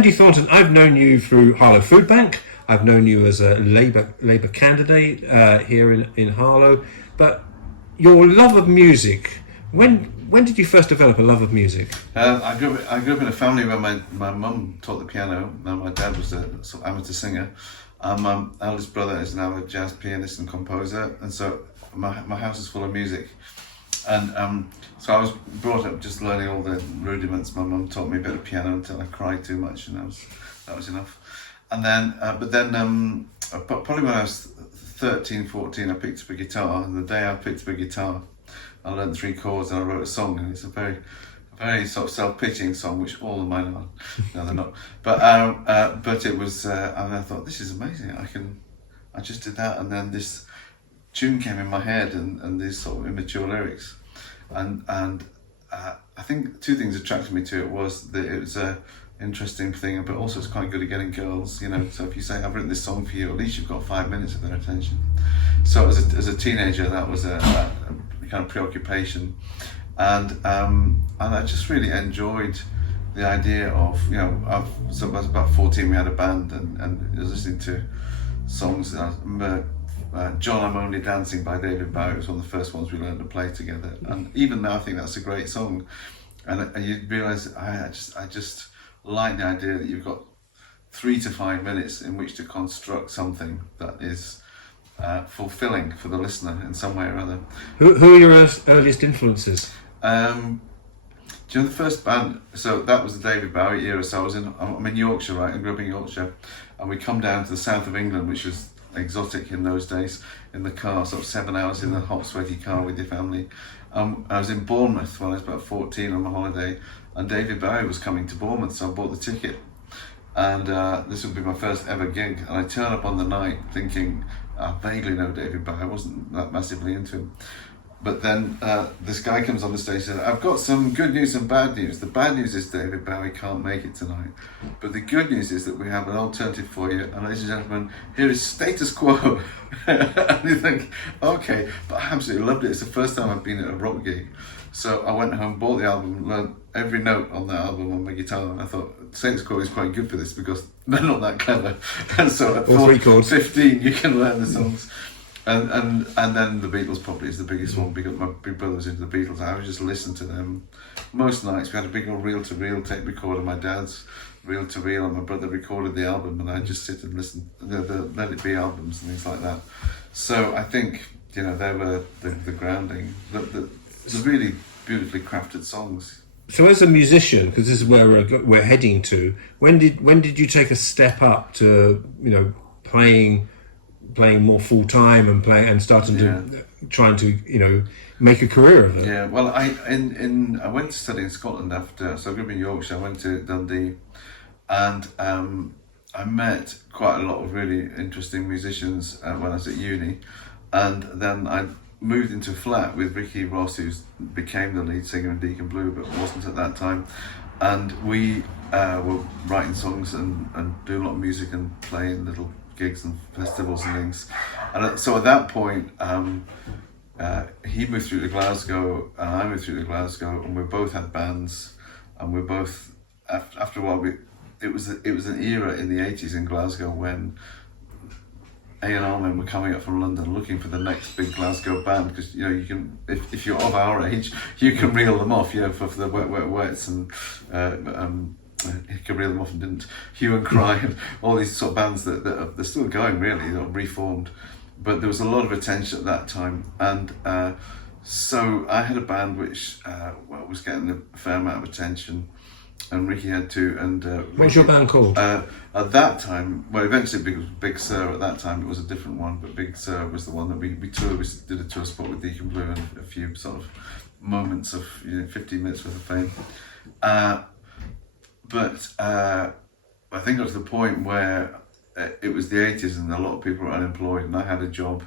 Andy Thornton, I've known you through Harlow Food Bank. I've known you as a Labour candidate here in Harlow. But your love of music, when did you first develop a love of music? I grew up in a family where my mum taught the piano and my dad was a sort of amateur singer. My eldest brother is now a jazz pianist and composer, and so my house is full of music. And so I was brought up just learning all the rudiments. My mum taught me a bit of piano until I cried too much, and that was enough. And then, probably when I was 13, 14, I picked up a guitar, and the day I picked up a guitar, I learned 3 chords and I wrote a song, and it's a very sort of self-pitying song, which all of mine are. No, they're not. But it was, and I thought, this is amazing. I just did that, and then this tune came in my head, and these sort of immature lyrics, and I think 2 things attracted me to it. Was that it was a interesting thing, but also it's quite good at getting girls, you know. So if you say, I've written this song for you, at least you've got 5 minutes of their attention. So as a teenager, that was a kind of preoccupation, and I just really enjoyed the idea of, you know, so I was about 14, we had a band, and I was listening to songs. I remember John, I'm Only Dancing by David Bowie was one of the first ones we learned to play together, and even now I think that's a great song. And you realise I just like the idea that you've got 3 to 5 minutes in which to construct something that is fulfilling for the listener in some way or other. Who are your earliest influences? Do you know the first band? So that was the David Bowie era. So I'm in Yorkshire, right? I grew up in Yorkshire, and we come down to the south of England, which was exotic in those days, in the car, sort of 7 hours in a hot, sweaty car with your family. I was in Bournemouth when I was about 14 on my holiday, and David Bowie was coming to Bournemouth, so I bought the ticket. And this would be my first ever gig, and I turn up on the night thinking, I vaguely know David Bowie, I wasn't that massively into him. But then this guy comes on the stage and says, I've got some good news and bad news. The bad news is David Bowie can't make it tonight. But the good news is that we have an alternative for you. And ladies and gentlemen, here is Status Quo. And you think, okay, but I absolutely loved it. It's the first time I've been at a rock gig. So I went home, bought the album, learned every note on that album on my guitar, and I thought, Status Quo is quite good for this because they're not that clever. And so at 15, you can learn the songs. And then the Beatles probably is the biggest one, because my big brother was into the Beatles. I would just listen to them most nights. We had a big old reel-to-reel tape recorder, my dad's reel-to-reel, and my brother recorded the album, and I'd just sit and listen to the Let It Be albums and things like that. So I think, you know, they were the grounding, the really beautifully crafted songs. So as a musician, because this is where we're heading to, when did you take a step up to, you know, playing more full time and starting to trying to, you know, make a career of it? Yeah, well, I went to study in Scotland after, so I grew up in Yorkshire. I went to Dundee, and I met quite a lot of really interesting musicians when I was at uni, and then I moved into a flat with Ricky Ross, who became the lead singer in Deacon Blue, but wasn't at that time. And we were writing songs and doing a lot of music and playing little gigs and festivals and things. And so at that point, he moved through to Glasgow and I moved through to Glasgow, and we both had bands, and we both, after a while, it was an era in the 80s in Glasgow when A&R men were coming up from London looking for the next big Glasgow band, because, you know, you can, if you're of our age, you can reel them off, you know, for the Wet Wet Wets, and he could reel them off and didn't. Hue and Cry and all these sort of bands that they're still going, really, they're reformed. But there was a lot of attention at that time, and so I had a band which was getting a fair amount of attention, and Ricky had too. And what's your band called? At that time, well, eventually it was Big Sur. At that time, it was a different one, but Big Sur was the one that we toured. We did a tour spot with Deacon Blue and a few sort of moments of, you know, 15 minutes worth of fame. But I think it was the point where it was the 80s and a lot of people were unemployed, and I had a job,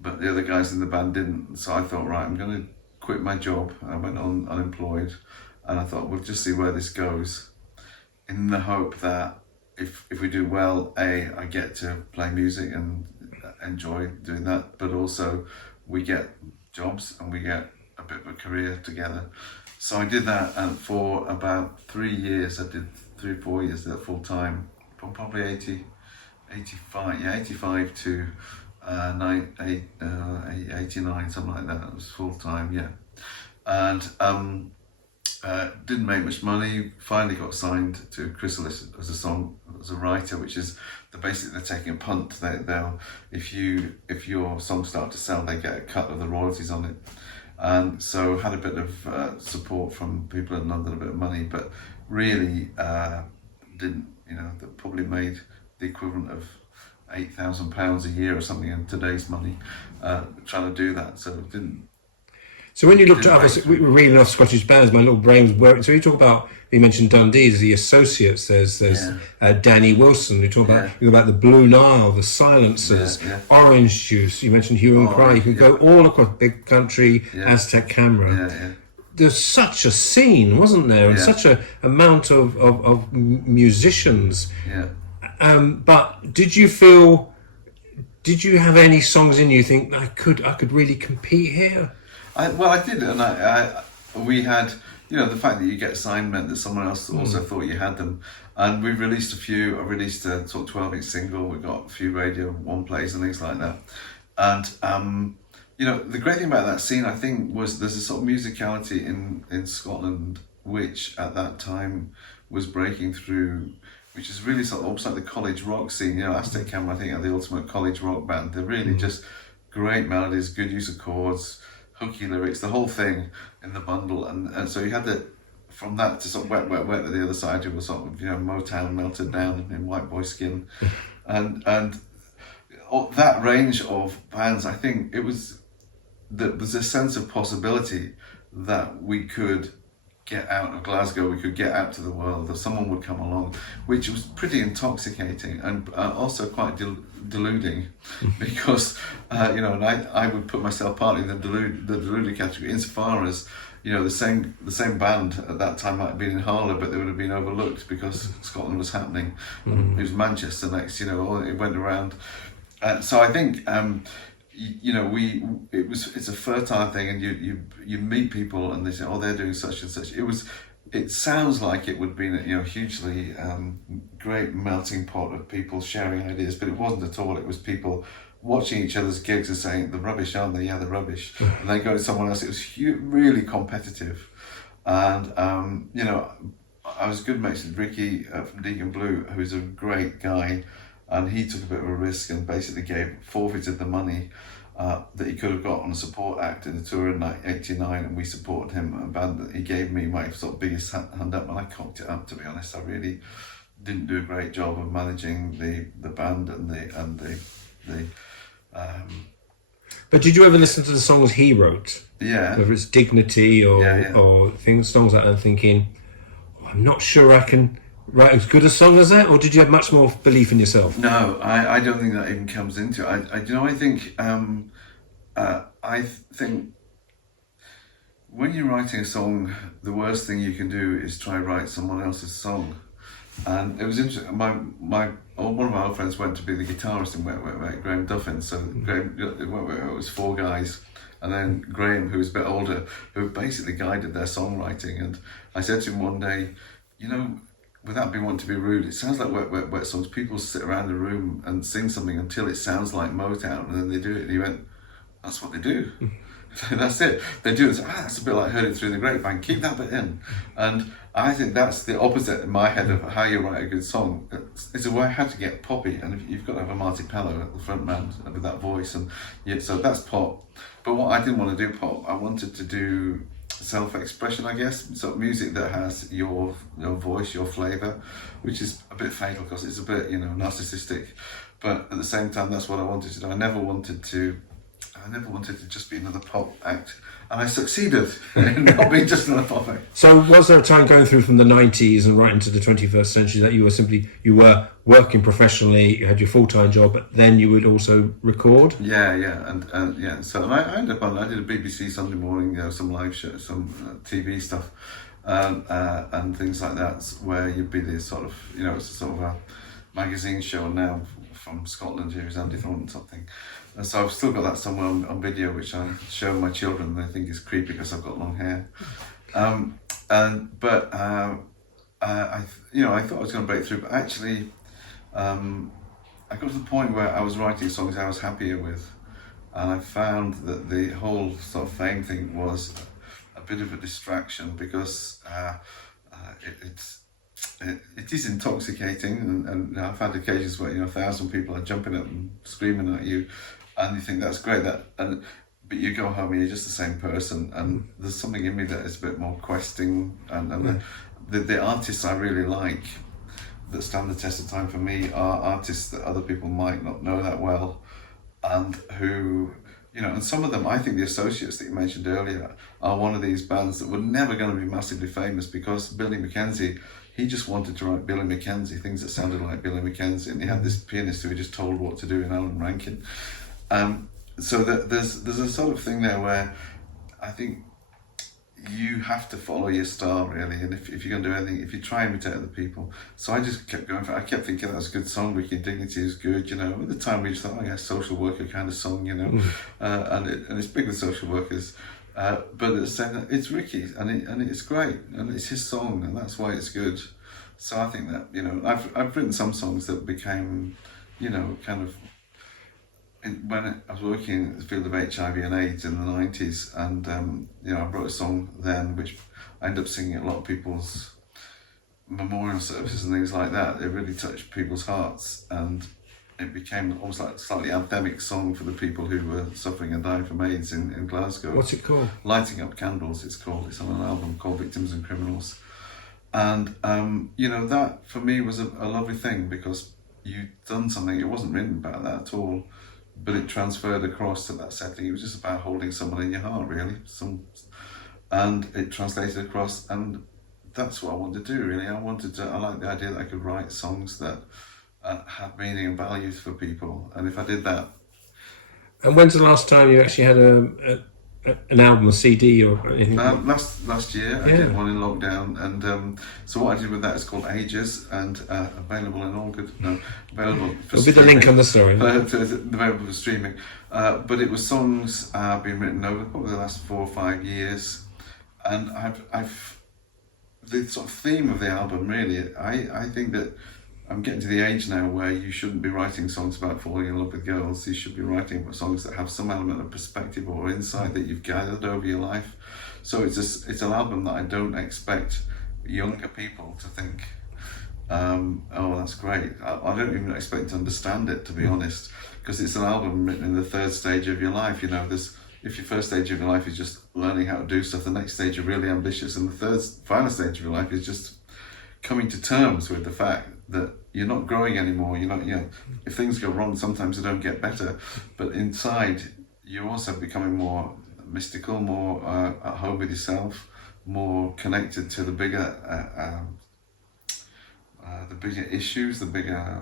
but the other guys in the band didn't. So I thought, right, I'm going to quit my job. I went on unemployed, and I thought, we'll just see where this goes, in the hope that if we do well, I get to play music and enjoy doing that, but also we get jobs and we get a bit of a career together. So I did that, and for about 3 years, I did 3 or 4 years there full time, from probably 85 to 89, something like that. It was full time, yeah. And didn't make much money. Finally got signed to Chrysalis as a writer, which is basically they're taking a punt. They'll if your songs start to sell, they get a cut of the royalties on it. And so had a bit of support from people in London, a bit of money, but really didn't, that probably made the equivalent of £8,000 a year or something in today's money, trying to do that. So it didn't. So when you looked at others, we were reading off Scottish bands, my little brain was working. So you talk about, you mentioned Dundee, there's the Associates, there's Danny Wilson, you talk about the Blue Nile, the Silencers, Orange Juice, you mentioned Hue and Cry, you could go all across Big Country, Aztec Camera. There's such a scene, wasn't there, and such a amount of musicians. But did you have any songs in you think I could really compete here? I did, and we had, the fact that you get signed meant that someone else also thought you had them, and we've released a few. I released a sort of 12-inch single. We got a few Radio 1 plays and things like that, and the great thing about that scene, I think, was there's a sort of musicality in Scotland which at that time was breaking through, which is really sort of almost like the college rock scene. Aztec Camera, I think, are the ultimate college rock band. They're really just great melodies, good use of chords, hooky lyrics, the whole thing in the bundle, and so you had from that to sort of wet at the other side, you were sort of Motown melted down in White Boy Skin, and that range of bands, I think there's a sense of possibility that we could get out of Glasgow, we could get out to the world, that someone would come along, which was pretty intoxicating and also quite deluding, because and I would put myself partly in the deluded category, insofar as the same band at that time might have been in Harlow, but they would have been overlooked because Scotland was happening. It was Manchester next, it went around, so I think it's a fertile thing, and you meet people and they say, oh, they're doing such and such. It sounds like it would have been a hugely great melting pot of people sharing ideas, but it wasn't at all. It was people watching each other's gigs and saying, the rubbish, aren't they? Yeah, the rubbish. And then go to someone else. It was really competitive. And, I was good mates with Ricky from Deacon Blue, who's a great guy, and he took a bit of a risk and basically forfeited the money that he could have got on a support act in the tour in '89, and we supported him. A band that he gave me my sort of biggest hand up, and I cocked it up, to be honest. I really didn't do a great job of managing the band and the. But did you ever listen to the songs he wrote? Yeah. Whether it's Dignity or songs like that, and thinking, I'm not sure I can write as good a song as that, or did you have much more belief in yourself? No, I don't think that even comes into it. I think when you're writing a song, the worst thing you can do is try to write someone else's song. And it was interesting. One of my old friends went to be the guitarist in Wet Wet Wet, Graham Duffin. So Graham, it was 4 guys, and then Graham, who was a bit older, who basically guided their songwriting. And I said to him one day, without being wanting to be rude, it sounds like Wet Wet Wet songs. People sit around the room and sing something until it sounds like Motown, and then they do it. And he went, that's what they do. That's it. They do it. That's a bit like Heard It Through the Grapevine. Keep that bit in. And I think that's the opposite in my head of how you write a good song. It's a way how to get poppy, and you've got to have a Marty Pellow at the front man with that voice, and so that's pop. But what I didn't want to do pop, I wanted to do self-expression, I guess. So music that has your voice, your flavour, which is a bit fatal because it's a bit narcissistic. But at the same time, that's what I wanted to do. I never wanted to just be another pop act, and I succeeded in not being just another pop act. So was there a time going through from the 90s and right into the 21st century that you were working professionally, you had your full-time job, but then you would also record? Yeah, and so I ended up I did a BBC Sunday morning, some live show, some TV stuff, and things like that, where you'd be the sort of, it's a sort of a magazine show now from Scotland. Here's Andy Thornton something. And so I've still got that somewhere on video, which I show my children. They think it's creepy because I've got long hair. I thought I was going to break through, but actually, I got to the point where I was writing songs I was happier with, and I found that the whole sort of fame thing was a bit of a distraction because it is intoxicating, and I've had occasions where 1,000 people are jumping up and screaming at you, and you think that's great. But you go home and you're just the same person, and there's something in me that is a bit more questing, and the artists I really like that stand the test of time for me are artists that other people might not know that well, and who, and some of them, I think the Associates that you mentioned earlier are one of these bands that were never going to be massively famous because Billy Mackenzie, he just wanted to write Billy Mackenzie, things that sounded like Billy Mackenzie, and he had this pianist who he just told what to do in Alan Rankin. So there's a sort of thing there where I think you have to follow your star really, and if you're going to do anything, if you try and imitate other people. So I just kept going for it. I kept thinking that's a good song, Ricky Dignity is good, At the time we just thought, oh yeah, social worker kind of song, and it's big with social workers, but at the same time, it's Ricky, and it's great, and it's his song, and that's why it's good. So I think that I've written some songs that became kind of. When I was working in the field of HIV and AIDS in the 90s, and I wrote a song then which I ended up singing at a lot of people's memorial services and things like that. It really touched people's hearts, and it became almost like a slightly anthemic song for the people who were suffering and dying from AIDS in Glasgow. What's it called? Lighting Up Candles, it's called. It's on an album called Victims and Criminals. And, that for me was a lovely thing because you'd done something, it wasn't written about that at all, but it transferred across to that setting. It was just about holding someone in your heart, really. And it translated across, and that's what I wanted to do, really. I like the idea that I could write songs that had meaning and value for people, and if I did that. And when's the last time you actually had an album, a CD or anything? Last year, I did one in lockdown, and so what I did with that is called Ages, and available in all good. No, available for There'll be the link on the story. Available for streaming, but it was songs being written over probably the last 4 or 5 years, and I've the sort of theme of the album really. I think that I'm getting to the age now where you shouldn't be writing songs about falling in love with girls. You should be writing songs that have some element of perspective or insight that you've gathered over your life. So it's an album that I don't expect younger people to think, oh, that's great. I don't even expect to understand it, to be honest, because it's an album written in the third stage of your life. If your first stage of your life is just learning how to do stuff, the next stage you're really ambitious, and the final stage of your life is just coming to terms with the fact that you're not growing anymore. If things go wrong, sometimes they don't get better, but inside you're also becoming more mystical, more at home with yourself, more connected to the bigger issues, the bigger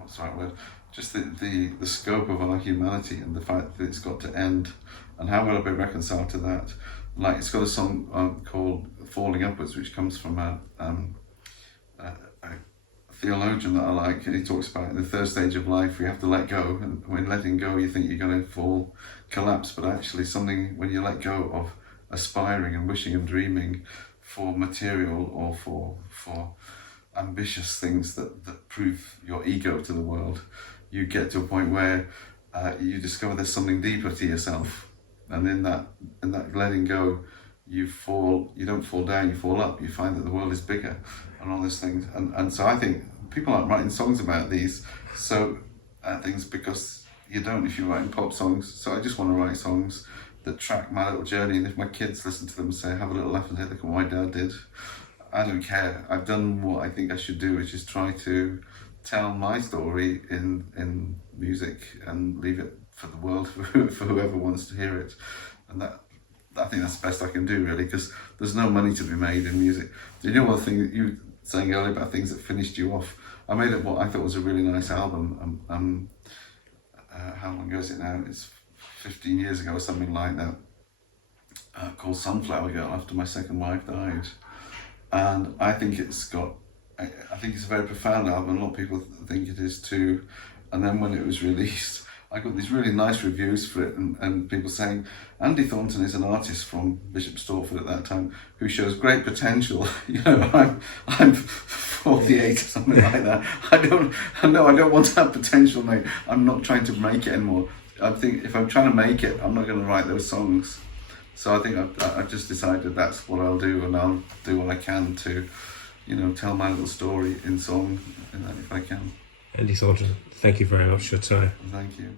what's the right word? Just the scope of our humanity and the fact that it's got to end, and how will I be reconciled to that? Like, it's got a song called Falling Upwards, which comes from a theologian that I like, and he talks about in the third stage of life we have to let go, and when letting go you think you're going to collapse, but actually when you let go of aspiring and wishing and dreaming for material or for ambitious things that prove your ego to the world, you get to a point where you discover there's something deeper to yourself, and in that letting go you don't fall down, you fall up. You find that the world is bigger and all these things. And so I think people aren't writing songs about these things because you don't if you're writing pop songs. So I just want to write songs that track my little journey. And if my kids listen to them and say, have a little laugh and say, look at what my dad did, I don't care. I've done what I think I should do, which is try to tell my story in music and leave it for the world, for whoever wants to hear it. And I think that's the best I can do, really, because there's no money to be made in music. Do you know one thing that you were saying earlier about things that finished you off? I made what I thought was a really nice album. How long ago is it now? It's 15 years ago or something like that, called Sunflower Girl, after my second wife died. And I think it's a very profound album. A lot of people think it is too. And then when it was released, I got these really nice reviews for it, and people saying Andy Thornton is an artist from Bishop Stortford at that time who shows great potential. You know, I'm 48 or something like that. I don't want to have potential, mate. I'm not trying to make it anymore. I think if I'm trying to make it, I'm not going to write those songs. So I think I've just decided that's what I'll do, and I'll do what I can to, you know, tell my little story in song, if I can. Andy Thornton, thank you very much for your time. Thank you.